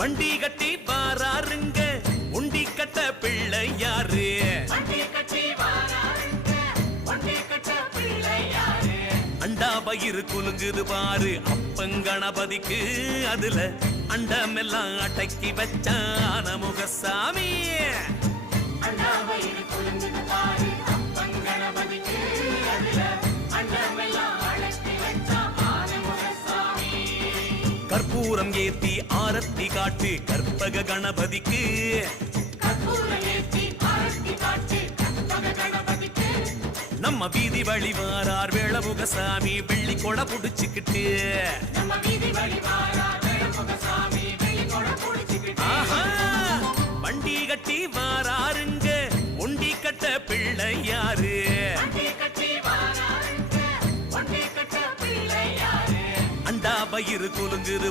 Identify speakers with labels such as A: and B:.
A: வண்டி கட்டி வாராருங்க. உண்டி கட்ட பிள்ளை யாரு அண்டா பயிறு குலுங்குது பாரு. அப்பங்கணபதிக்கு அதுல அண்டமெல்லாம் அடக்கி வச்சான முகசாமி கற்பூரம் ஏத்தி ஆரத்தி காட்டு கற்பக கணபதிக்கு. நம்ம வீதி வழி வாரார் வேளமுகசாமி வெள்ளி கொடை புடிச்சுக்கிட்டு. ஆஹா! வண்டி கட்டி வாராருங்க. அண்டா குலுங்குதுவா